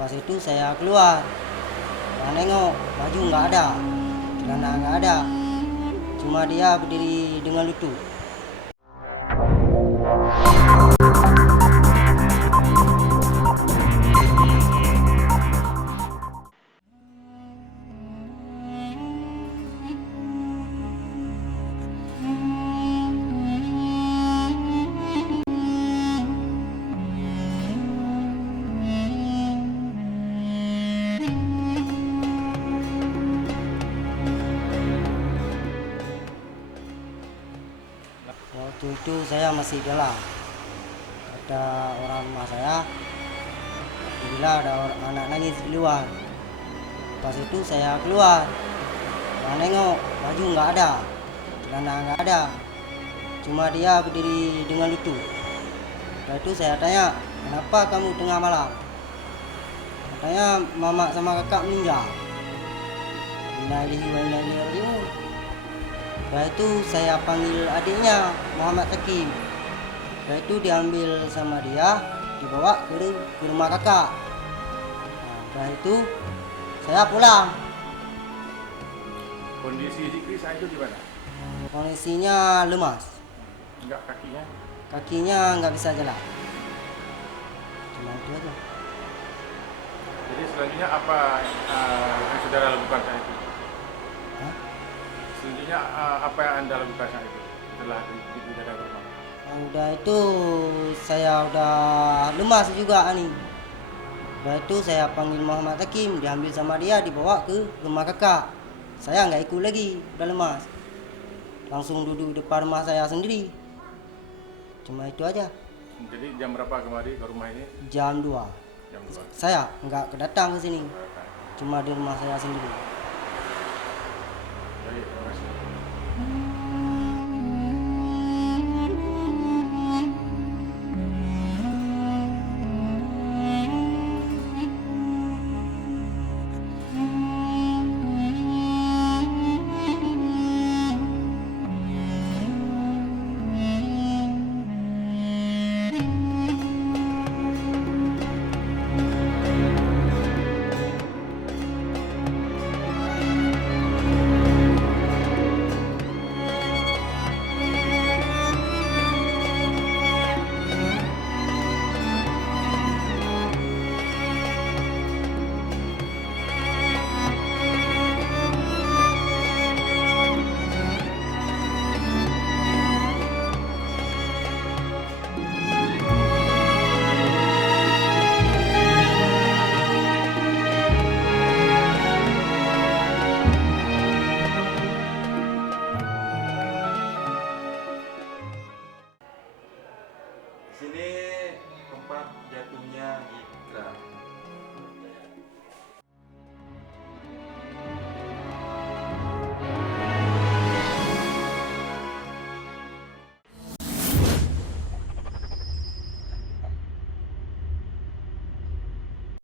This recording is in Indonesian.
Pas itu saya keluar, saya nengok baju nggak ada, celana nggak ada, cuma dia berdiri dengan lutut. Waktu itu saya masih dalam. Ada orang rumah saya, bila ada anak nangis di luar. Pas itu saya keluar, saya nengok baju nggak ada, celana nggak ada, cuma dia berdiri dengan lutut. Setelah itu saya tanya, kenapa kamu tengah malam? Katanya mama sama kakak meninggal. Innalillahi wa inna ilaihi raji'un. Setelah itu saya panggil adiknya Muhammad Hakim. Setelah itu diambil sama dia, dibawa ke rumah kakak. Setelah itu saya pulang. Kondisi Zikri saat itu gimana? Kondisinya lemas, Enggak kakinya? kakinya nggak bisa jalan. Cuma itu aja. Jadi selanjutnya apa yang saudara lakukan saat itu? Hah? Selanjutnya apa yang anda lakukan saat itu setelah dijaga ke rumah? Udah itu saya udah lemas juga nih. Udah itu saya panggil Muhammad Hakim, diambil sama dia, dibawa ke rumah kakak. Saya nggak ikut lagi, udah lemas. Langsung duduk depan rumah saya sendiri. Cuma itu aja. Jadi jam berapa kemari ke rumah ini? Jam 2. Jam 2. Saya nggak kedatang ke sini. Cuma di rumah saya sendiri.